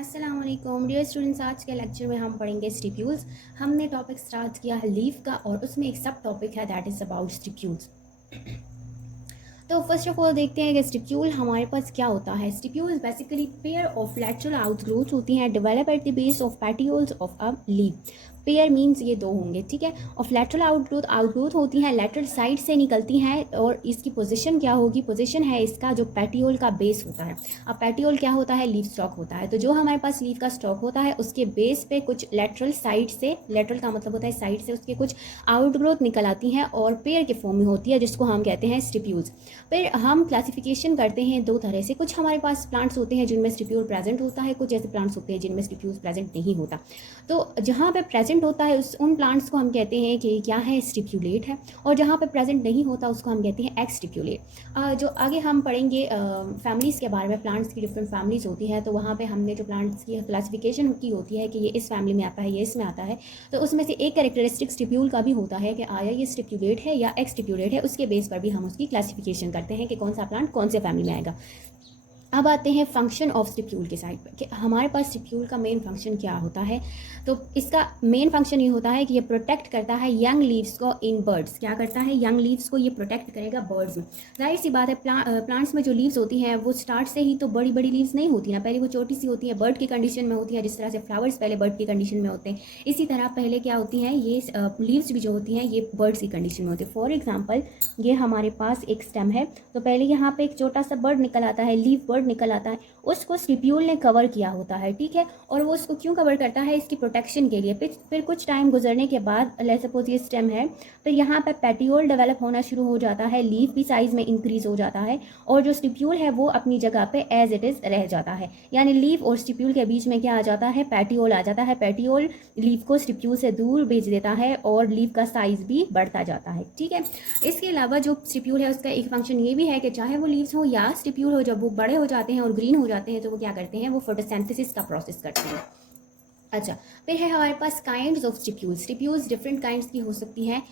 अस्सलाम वालेकुम dear students. आज के लेक्चर में हम पढ़ेंगे स्टिप्यूल्स। हमने टॉपिक स्टार्ट किया है लीफ का और उसमें एक सब टॉपिक है दैट इज़ अबाउट स्टिप्यूल्स। तो फर्स्ट ऑफ ऑल देखते हैं कि स्टिप्यूल हमारे पास क्या होता है। Stipules basically pair of lateral outgrowth होती हैं develop at the base of petioles of a leaf. Pair means ये दो होंगे, ठीक है। ऑफ लैटरल आउटग्रोथ होती हैं, लैटरल साइड से निकलती हैं और इसकी पोजीशन क्या होगी, पोजीशन है इसका जो पेटियोल का बेस होता है। अब पेटियोल क्या होता है, लीफ स्टॉक होता है। तो जो हमारे पास लीफ का स्टॉक होता है उसके बेस पे कुछ लैटरल साइड से, लैटरल का मतलब होता है साइड से, उसके कुछ आउटग्रोथ निकल आती हैं और पेयर के फॉर्म में होती है जिसको हम कहते हैं स्टिप्यूल्स। फिर हम क्लासिफिकेशन करते हैं दो तरह से। कुछ हमारे पास प्लांट्स होते हैं जिनमें स्टिप्यूल प्रेजेंट होता है, कुछ ऐसे प्लांट्स होते हैं जिनमें स्टिप्यूल प्रेजेंट नहीं होता। तो जहाँ पे प्रेजेंट होता है उन प्लांट्स को हम कहते हैं कि क्या है, स्टिप्यूलेट है, और जहाँ पे प्रेजेंट नहीं होता उसको हम कहते हैं एक्सटिप्यूलेट। जो आगे हम पढ़ेंगे फैमिलीज़ के बारे में, प्लांट्स की डिफरेंट फैमिलीज़ होती हैं, तो वहाँ पे हमने जो प्लांट्स की क्लासिफिकेशन की होती है कि ये इस फैमिली में आता है, ये इसमें आता है, तो उसमें से एक कैरेक्टरिस्टिक स्टिप्यूल का भी होता है कि आया ये स्टिप्यूलेट है या एक्सटिप्यूलेट है। उसके बेस पर भी हम उसकी क्लासिफिकेशन करते हैं कि कौन सा प्लांट कौन से फैमिली में आएगा। अब आते हैं फंक्शन ऑफ स्टिप्यूल के साइड पर कि हमारे पास स्टिप्यूल का मेन फंक्शन क्या होता है। तो इसका मेन फंक्शन ये होता है कि ये प्रोटेक्ट करता है यंग लीव्स को इन बर्ड्स। क्या करता है, यंग लीव्स को ये प्रोटेक्ट करेगा बर्ड्स में। जाहिर सी बात है, प्लांट्स में जो लीव्स होती हैं वो स्टार्ट से ही तो बड़ी बड़ी लीव्स नहीं होती ना, पहले वो छोटी सी होती है, बर्ड की कंडीशन में होती है। जिस तरह से फ्लावर्स पहले बर्ड की कंडीशन में होते हैं, इसी तरह पहले क्या होती हैं, ये लीव्स भी जो होती हैं ये बर्ड्स की कंडीशन में होती है। फॉर एग्जाम्पल ये हमारे पास एक स्टेम है, तो पहले यहाँ पे एक छोटा सा बर्ड निकल आता है, लीफ बर्ड निकल आता है, उसको स्टिप्यूल ने कवर किया होता है, ठीक है। और वो उसको क्यों कवर करता है, इसकी प्रोटेक्शन के लिए। फिर कुछ टाइम गुजरने के बाद, लेट्स सपोज ये स्टेम है, तो यहाँ पे पेटियोल डेवलप होना शुरू हो जाता है, लीफ भी साइज में इंक्रीज हो जाता है, और जो स्टिप्यूल है वो अपनी जगह पे एज इट इज रह जाता है। यानी लीफ और स्टिप्यूल के बीच में क्या आ जाता है, पेटियोल आ जाता है। पेटियोल लीफ को स्टिप्यूल से दूर भेज देता है और लीफ का साइज भी बढ़ता जाता है, ठीक है। इसके अलावा जो स्टिप्यूल है उसका एक फंक्शन ये भी है कि चाहे वो लीव्स हो या स्टिप्यूल हो, जब वो बड़े हो जाते हैं और ग्रीन हो जाते हैं तो वो क्या करते हैं, वो फोटोसिंथेसिस का प्रोसेस करते हैं। अच्छा, फिर है हमारे पास kinds of stipules. Stipules different kinds की हो सकती हैं।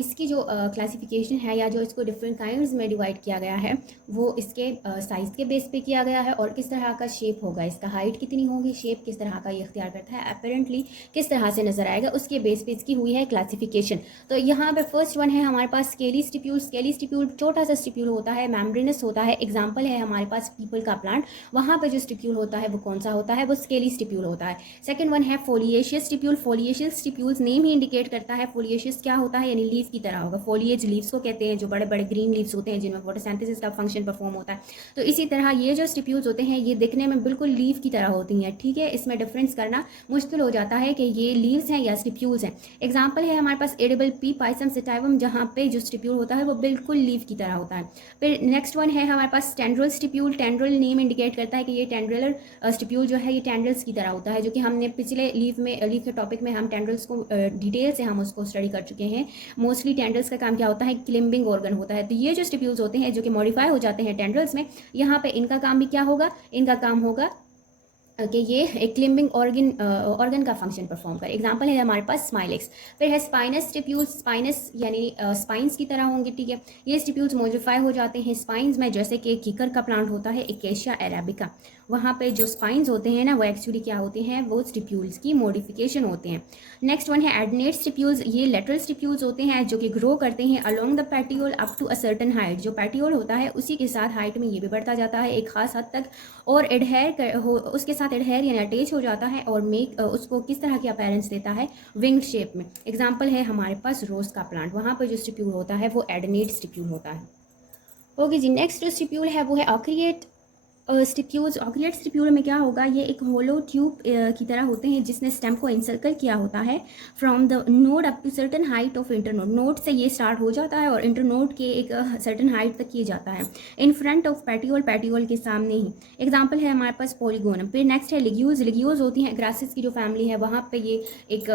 इसकी जो क्लासिफिकेशन है या जो इसको डिफरेंट काइंड्स में डिवाइड किया गया है वो इसके साइज़ के बेस पे किया गया है और किस तरह का शेप होगा, इसका हाइट कितनी होगी, शेप किस तरह का ये इख्तियार करता है, अपेरेंटली किस तरह से नजर आएगा, उसके बेस पे इसकी हुई है क्लासिफिकेशन। तो यहाँ पे फर्स्ट वन है हमारे पास स्केली स्टिप्यूल। स्केली स्टिप्यूल छोटा सा स्टिप्यूल होता है, मेम्ब्रेनस होता है। एग्जाम्पल है हमारे पास पीपल का प्लांट, वहाँ पर जो स्टिप्यूल होता है वो कौन सा होता है, वो स्केली स्टिप्यूल होता है। सेकेंड वन है foliaceous stipule. Foliaceous stipules name ही इंडिकेट करता है फोलिएशियस क्या होता है, यानी लीफ की तरह होगा। फोलिएज लीव्स को कहते हैं, जो बड़े बड़े ग्रीन लीव्स होते हैं जिनमें फोटोसिंथेसिस का फंक्शन परफॉर्म होता है। तो इसी तरह ये जो स्टिप्यूल्स होते हैं ये दिखने में बिल्कुल लीफ की तरह होती हैं, ठीक है। इसमें डिफरेंस करना मुश्किल हो जाता है कि ये लीव्स हैं या स्टिप्यूल्स हैं। एग्जाम्पल है हमारे पास एडिबल पी पाइसम सेटाइवम, जहाँ पे जो स्टिप्यूल होता है वो बिल्कुल लीफ की तरह होता है। फिर नेक्स्ट वन है हमारे पास tendril stipule. Tendril name indicate करता है कि ये टेंड्रलर स्टिप्यूल जो है ये टेंड्रल्स की तरह होता है, जो कि हमने पिछले लीफ के टॉपिक में हम टेंड्रल्स को डिटेल से हम उसको स्टडी कर चुके हैं। मोस्टली टेंड्रल्स का काम क्या होता है, क्लिम्बिंग ऑर्गन होता है। तो ये जो स्टिप्यूल्स होते हैं जो कि मॉडिफाई हो जाते हैं टेंड्रल्स में, यहाँ पे इनका काम भी क्या होगा, इनका काम होगा कि ये एक क्लिम्बिंग ऑर्गन का फंक्शन परफॉर्म करे। एग्जांपल है हमारे पास स्माइलेक्स। फिर है स्पाइनस स्टिप्यूल्स। स्पाइनस यानी स्पाइंस की तरह होंगे, ठीक है। ये स्टिप्यूल्स मॉडिफाई हो जाते हैं स्पाइंस में, जैसे कि कीकर का प्लांट होता है एकेशिया अरेबिका, वहाँ पे जो स्पाइंस होते हैं ना वो एक्चुअली क्या होते हैं, वो स्टिप्यूल्स की मॉडिफिकेशन होते हैं। नेक्स्ट वन है एडनेट स्टिप्यूल्स। ये लेटरल स्टिप्यूल्स होते हैं जो कि ग्रो करते हैं along the petiole up to a certain height. जो पेटियोल होता है उसी के साथ हाइट में ये भी बढ़ता जाता है एक खास हद तक, और उसके साथ एडहेर यानी अटैच हो जाता है और उसको किस तरह की अपीयरेंस देता है, विंग शेप में। एग्जाम्पल है हमारे पास रोज का प्लांट, वहाँ पर जो स्टिप्यूल होता है वो एडनेट स्टिप्यूल होता है। ओके जी, नेक्स्ट जो स्टिप्यूल है वो है ऑक्रिएट स्टिप्यूल्स। ऑक्रिएट स्टिप्यूल में क्या होगा, ये एक होलो ट्यूब की तरह होते हैं जिसने स्टेम को इंसर्कल किया होता है from the node up to certain height of internode. Node से ये स्टार्ट हो जाता है और इंटरनोड के एक सर्टन हाइट तक किए जाता है in front of petiole, petiole के सामने ही। एग्जाम्पल है हमारे पास पॉलीगोनम। फिर नेक्स्ट है लिग्यूल्स। लिग्यूल्स होती हैं ग्रासेस की जो फैमिली है, वहाँ पे ये एक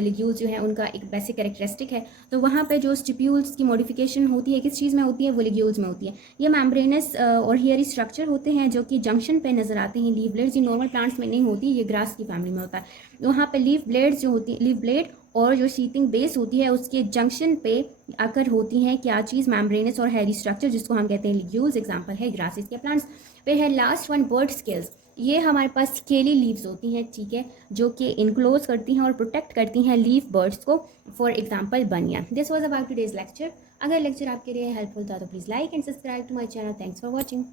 लिग्यूल्स जो है उनका एक बेसिक कैरेक्टरिस्टिक है। तो वहाँ पे जो स्टिप्यूल्स की मॉडिफिकेशन होती है किस चीज़ में होती है, वो लिग्यूल्स में होती है। ये मेम्ब्रेनस और हेयरी स्ट्रक्चर होते हैं जो कि जंक्शन पे नजर आते हैं। लीफ ब्लेड्स ये नॉर्मल प्लांट्स में नहीं होती, ये ग्रास की फैमिली में होता है। वहाँ पे लीफ ब्लेड्स जो होती है, लीफ ब्लेड और जो शीथिंग बेस होती है उसके जंक्शन पे आकर होती हैं क्या चीज़, मेम्ब्रेनस और हेयरी स्ट्रक्चर, जिसको हम कहते हैं लिग्यूल्स। एग्जाम्पल है ग्रासेस के प्लांट्स। फिर है लास्ट वन बर्ड स्केल्स। ये हमारे पास स्केली लीव्स होती हैं, ठीक है, जो कि इनक्लोज करती हैं और प्रोटेक्ट करती हैं लीफ बर्ड्स को। For example banyan. This was about today's lecture. अगर लेक्चर आपके लिए हेल्पफुल था तो please like and subscribe to my channel. Thanks for watching.